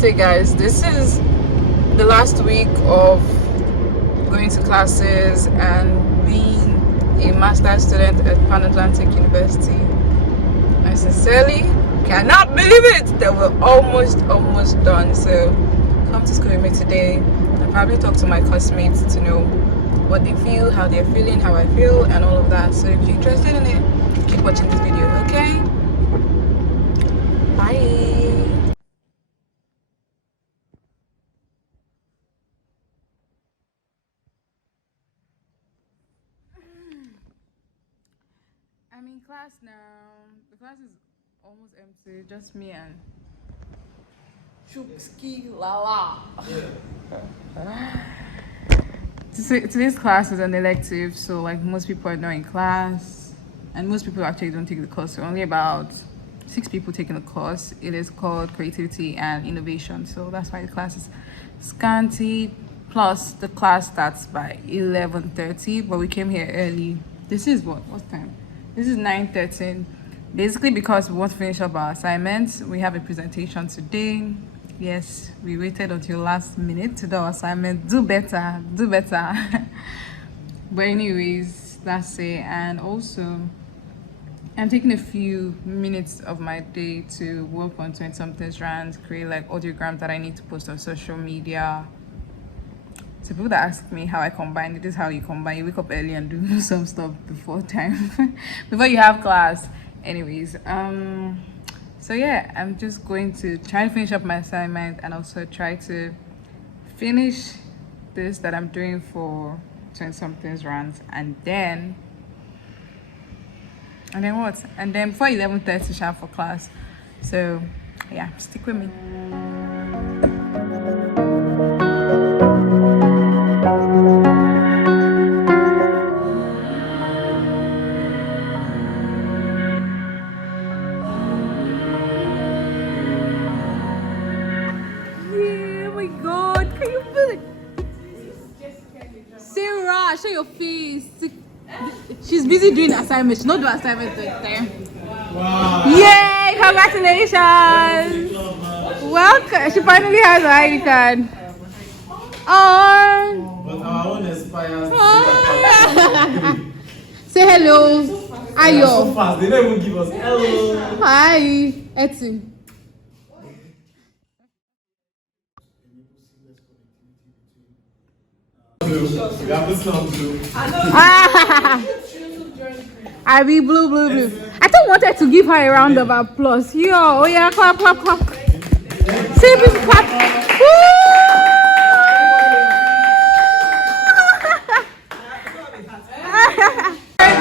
say, guys, this is the last week of going to classes and being a master's student at Pan Atlantic University. I sincerely cannot believe it that we're almost done. So come to school with me today and probably talk to my classmates to know what they feel, how they're feeling, how I feel, and all of that. So if you're interested in it, keep watching this video, okay? Bye. I'm in class now. The class is almost empty, just me and Chupski Lala. Today's class is an elective, so like most people are not in class, and most people actually don't take the course. So only about 6 people taking the course. It is called Creativity and Innovation, so that's why the class is scanty. Plus, the class starts by 11:30, but we came here early. This is what time? This is 9:13. Basically, because we want to finish up our assignments, we have a presentation today. Yes, we waited until last minute to do our assignment. Do better. But anyways, that's it. And also, I'm taking a few minutes of my day to work on 20-something strands, create like audiograms that I need to post on social media. So people that ask me how I combine it, this is how you combine. You wake up early and do some stuff before time, before you have class. Anyways, so yeah, I'm just going to try to finish up my assignment and also try to finish this that I'm doing for 20-something strands, and then what? And then before 11:30 sharp for class. So yeah, stick with me. Sarah, show your face. She's busy doing assignments. She's not doing assignments this time. Wow. Yay! Congratulations! Welcome. She finally has her ID card. Oh. But our own expires. Say hello. Ayo. So fast. They don't even give us hello. Hi, Etsy. We have this song too. I be blue. I just wanted to give her a round of applause. Yo, oh yeah, clap. Say please clap. Woo!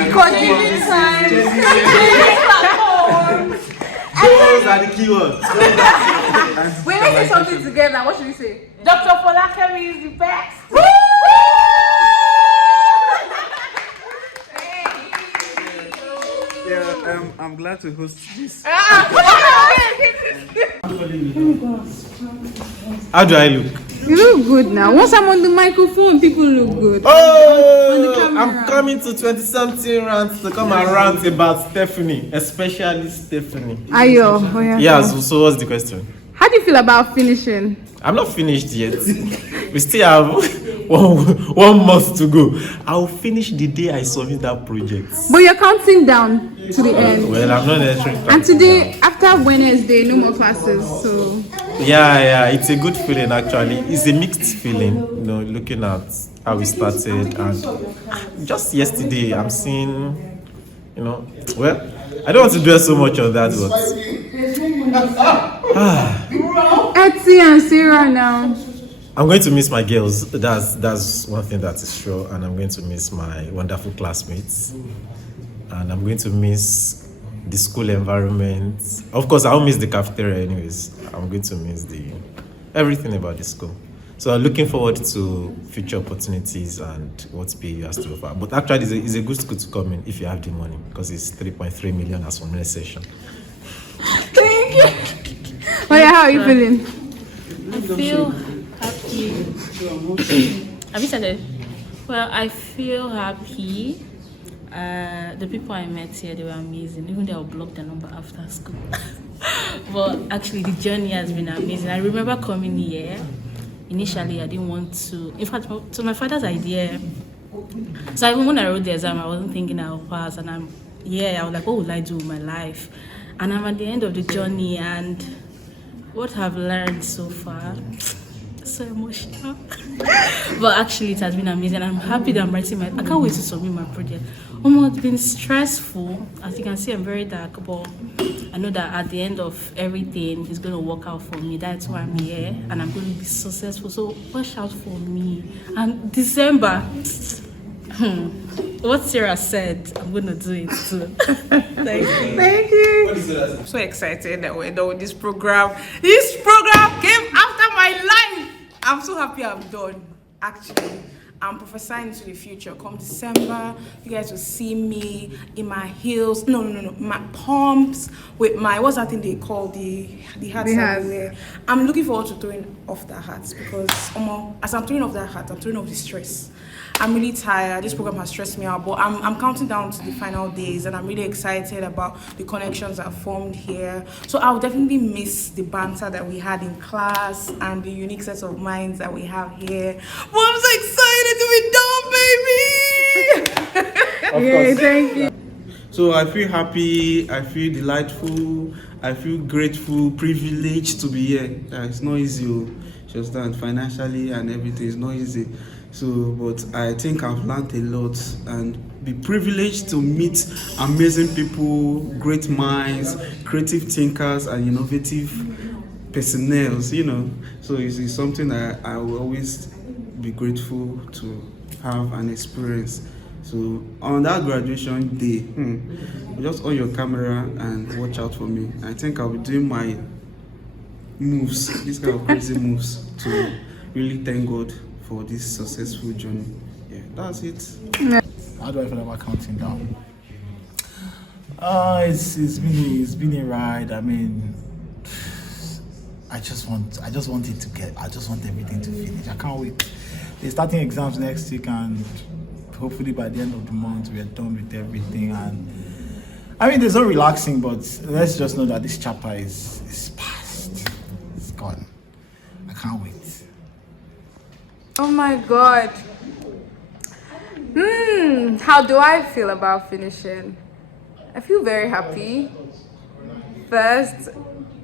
Because giving time. Those are the keywords. Wait, let's say something together. What should we say? Dr. Folakemi is the best. Yeah, I'm glad to host this. How do I look? You look good now. Once I'm on the microphone, people look good. Oh, I'm coming to 20-something rants to come and rant about Stephanie, especially Stephanie. Ayo, oh yeah. Yeah, so what's the question? How do you feel about finishing? I'm not finished yet. We still have one month to go. I'll finish the day I submit that project. But you're counting down to the end. Well, I'm not necessarily. And today, after Wednesday, no more classes. So Yeah, it's a good feeling actually. It's a mixed feeling, you know, looking at how we started, and just yesterday I'm seeing, you know, well, I don't want to dwell so much on that, but Etsy and Sarah now. I'm going to miss my girls. That's one thing that is sure, and I'm going to miss my wonderful classmates, and I'm going to miss the school environment. Of course, I'll miss the cafeteria anyways. I'm going to miss everything about the school. So I'm looking forward to future opportunities and what PAU has to offer. But actually, it's a good school to come in if you have the money, because it's 3.3 million as from next session. Thank you. Oh yeah, how are you feeling? I feel happy. Have you started? Well, I feel happy. The people I met here, they were amazing. Even though I blocked the number after school. But actually, the journey has been amazing. I remember coming here. Initially, I didn't want to. In fact, so my father's idea. So even when I wrote the exam, I wasn't thinking I'll pass, and I was like, what would I do with my life? And I'm at the end of the journey, and what I've learned so far, so emotional. But actually, it has been amazing. I'm happy that I'm writing I can't wait to submit my project. It's been stressful. As you can see, I'm very dark, but I know that at the end of everything, it's going to work out for me. That's why I'm here, and I'm going to be successful. So watch out for me. And December, what Sarah said, I'm going to do it too. Thank you. Thank you. I'm so excited that we're done with this program. This program came after my life. I'm so happy I'm done. Actually, I'm prophesying into the future. Come December, you guys will see me in my heels. No, my pumps with my, what's that thing they call the hats that we wear. I'm looking forward to throwing off that hat because as I'm throwing off that hat, I'm throwing off the stress. I'm really tired. This program has stressed me out, but I'm counting down to the final days, and I'm really excited about the connections that formed here. So I'll definitely miss the banter that we had in class and the unique sets of minds that we have here. But I'm so excited to be done, baby! Yay, thank you. So I feel happy, I feel delightful, I feel grateful, privileged to be here. It's not easy, just that financially and everything is not easy. So, but I think I've learned a lot and be privileged to meet amazing people, great minds, creative thinkers, and innovative personnel. So it's something that I will always be grateful to have and experience. So on that graduation day, just on your camera and watch out for me. I think I'll be doing my moves, these kind of crazy moves, to really thank God for this successful journey. Yeah, that's it. How do I feel about counting down? It's been a ride. I mean, I just want everything to finish. I can't wait. They're starting exams next week, and hopefully by the end of the month we are done with everything. And I mean, there's no relaxing, but let's just know that this chapter is past. It's gone. I can't wait. Oh my God. How do I feel about finishing? I feel very happy. First,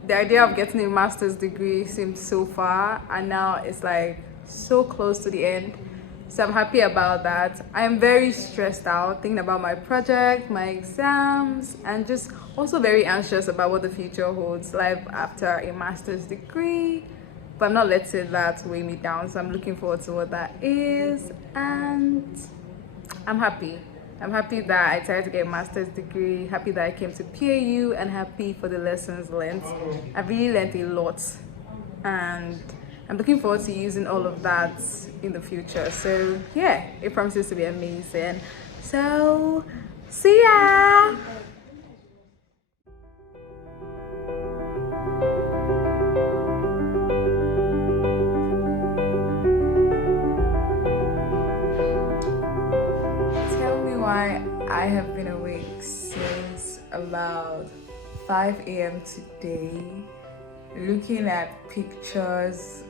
the idea of getting a master's degree seemed so far, and now it's like so close to the end. So I'm happy about that. I am very stressed out thinking about my project, my exams, and just also very anxious about what the future holds, life after a master's degree. But I'm not letting that weigh me down, so I'm looking forward to what that is, and I'm happy. I'm happy that I tried to get a master's degree, happy that I came to PAU, and happy for the lessons learned. I've really learned a lot, and I'm looking forward to using all of that in the future. So yeah, it promises to be amazing. So see ya! I have been awake since about 5 a.m. today, looking at pictures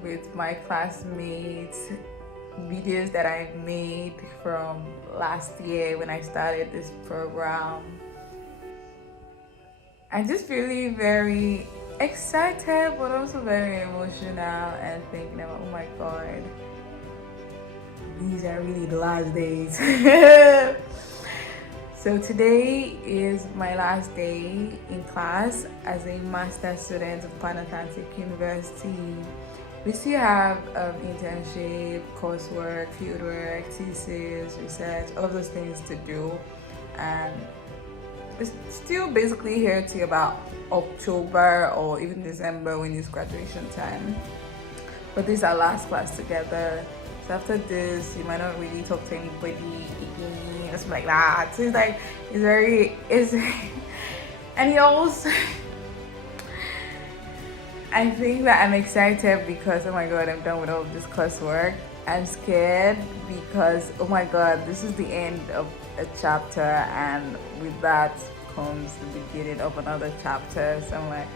with my classmates, videos that I made from last year when I started this program. I'm just really very excited, but also very emotional and thinking about, oh my God, these are really the last days. So today is my last day in class as a master's student of Pan Atlantic University. We still have internship, coursework, fieldwork, thesis, research, all of those things to do, and it's still basically here till about October or even December when it's graduation time. But this is our last class together. So after this, you might not really talk to anybody again, or something like that. So it's and he also, I think that I'm excited because, oh my God, I'm done with all of this coursework. I'm scared because, oh my God, this is the end of a chapter, and with that comes the beginning of another chapter. So I'm like,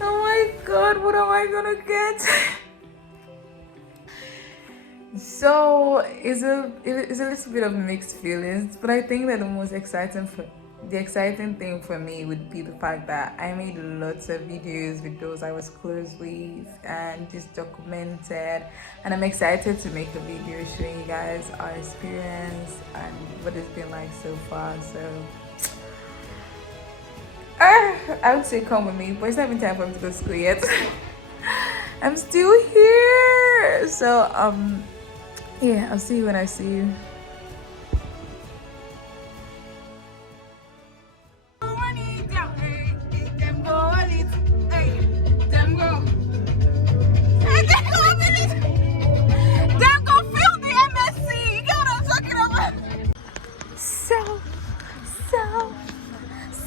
Oh my god, what am I gonna get? So it's a little bit of mixed feelings, but I think that the exciting thing for me would be the fact that I made lots of videos with those I was close with and just documented, and I'm excited to make a video showing you guys our experience and what it's been like so far. So I would say come with me, but it's not even time for me to go to school yet. I'm still here. So yeah, I'll see you when I see you.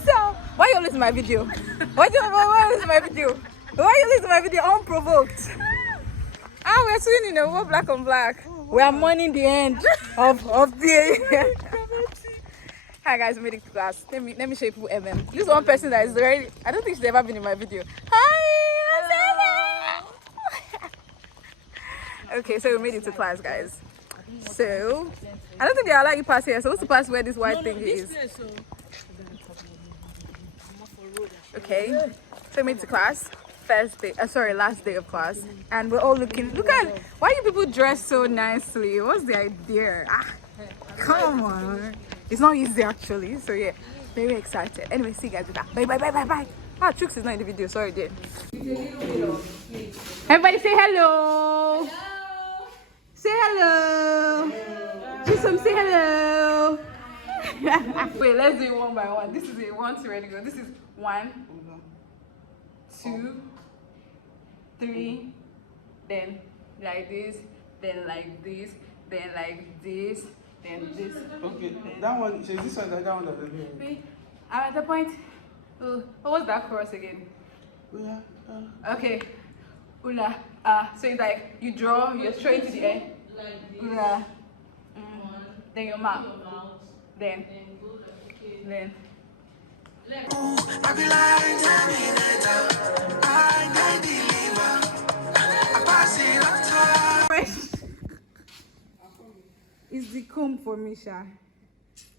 So, why you listen to my video? Why you listen to my video? Why you listen to my video unprovoked? Ah, we're swinging, we're black on black. We are mourning the end of the. Hi guys, we made it to class. Let me show you people MM. This is one person that is very. I don't think she's ever been in my video. Hi, okay, so we made it to class, guys. So I don't think they allow you pass here. So what's the pass where this white thing is? Okay, so we made it to class. Last day of class, and we're all looking. Look at why you people dress so nicely. What's the idea? Come on, it's not easy actually. So yeah, very excited. Anyway, see you guys later. Bye. Ah, Trux is not in the video. Sorry, dear. Everybody say hello. Say hello. Chisom, say hello. Wait, let's do it one by one. This is a 1, 2, ready, go. This is 1, 2, 3, then like this, then like this, then like this, then this. Okay, that one, so this one, that one doesn't. Wait, I'm at the point. What was that chorus again? Okay. Ula, so it's like you draw, you're straight to the end. Ula. Then your mouth. Then. I be like Terminator, I deliver, I pass it up time. It's the comb for me, Sha.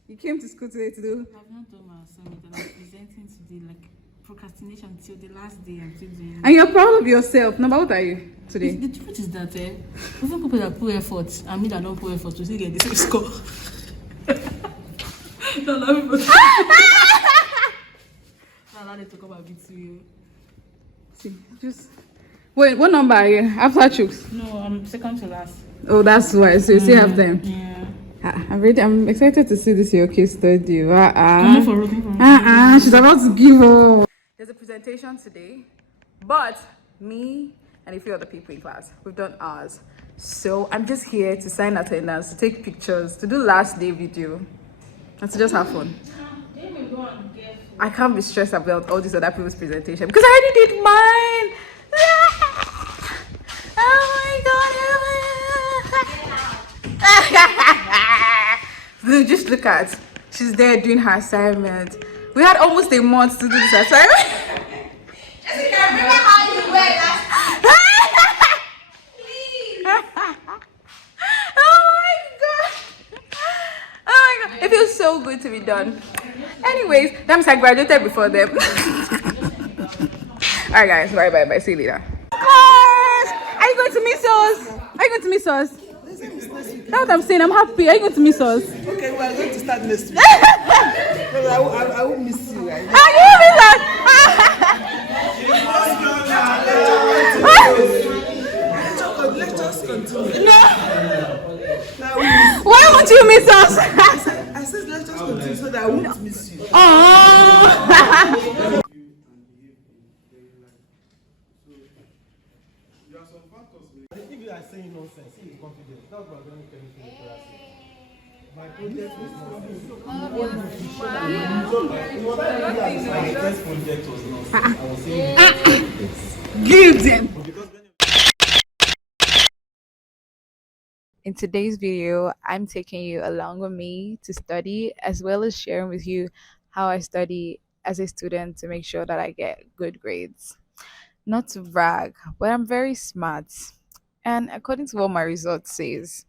You came to school today to do? I've not done my assignment and I'm presenting today, like procrastination till the last day. I'm still doing. And you're proud of yourself. Number what are you today? The truth is that even people that put effort and me that don't put effort to still get the same score. Don't allow people. Allow them to come and beat you. See, just wait. What number are you? After Chooks? No, I'm second to last. Oh, that's why. So you still have them. Yeah. I'm ready. I'm excited to see this your case study. Come for She's about to give up. There's a presentation today, but me and a few other people in class, we've done ours. So I'm just here to sign attendance, to take pictures, to do last day video, and to just have fun. I can't be stressed about all these other people's presentation because I already did mine. Oh just look at, she's there doing her assignment. We had almost a month to do this assignment. Jessica, remember how you were last time? Please. Oh my god. It feels so good to be done. Anyways, that means I graduated before them. Alright guys, bye. See you later. Cars! Are you going to miss us? That's what I'm saying. I'm happy. Are you going to miss us? Okay, we are going to start next week. No, I won't miss you. Are you miss us? Let's just continue. No. Why won't you miss us? I said let's just continue so that I won't miss you. Oh. If you are saying nonsense, he is confident. That's why I don't think anything is my project was nonsense. My first project was nonsense. I was saying Give them. In today's video, I'm taking you along with me to study, as well as sharing with you how I study as a student to make sure that I get good grades. Not to brag, but I'm very smart. And according to what my result says,